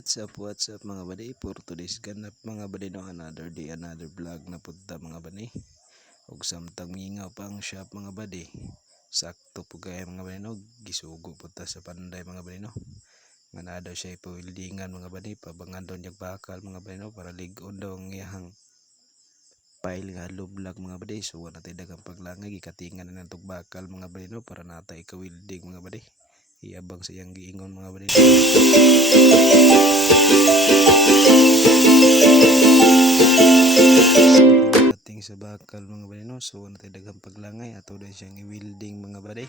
What's up mga badi? For today's ganap mga badi no, another day, another vlog na punta mga badi. Ug samtang mingaw pa ang shop mga badi. Sakto po kaya mga badi no, gisugo punta sa Panday mga badi no. Nga na daw siya ipuwildingan mga badi, pabangan daw niyag bakal mga badi no, para ligon daw ang iyahang pile nga lublag mga badi. So wala tayo dagang paglangay, gikatingan na ng bakal mga badi no, para natay ikawilding mga badi. Iabang sa iyang giingon mga badi. Ating sa bakal mga badi no, so na tayo dagang paglangay ato dahil siyang i-welding mga badi.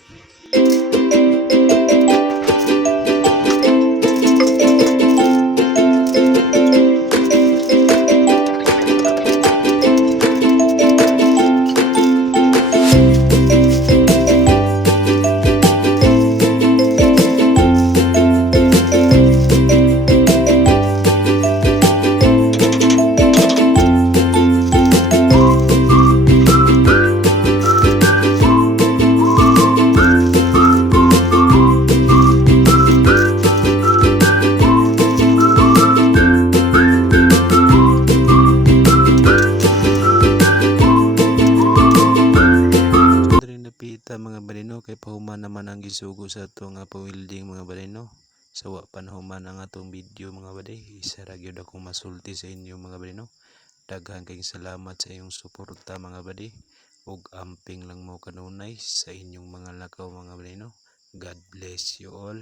Mga balino kay pahuman naman ang gisugo sa ato nga pa-welding mga balino. Sawa panahuman ang atong video mga badi. Isa ra gyud akong masulti sa inyo mga balino. Daghan kayong salamat sa inyong suporta mga badi. Ug amping lang mo kanunay sa inyong mga lakaw mga balino. God bless you all.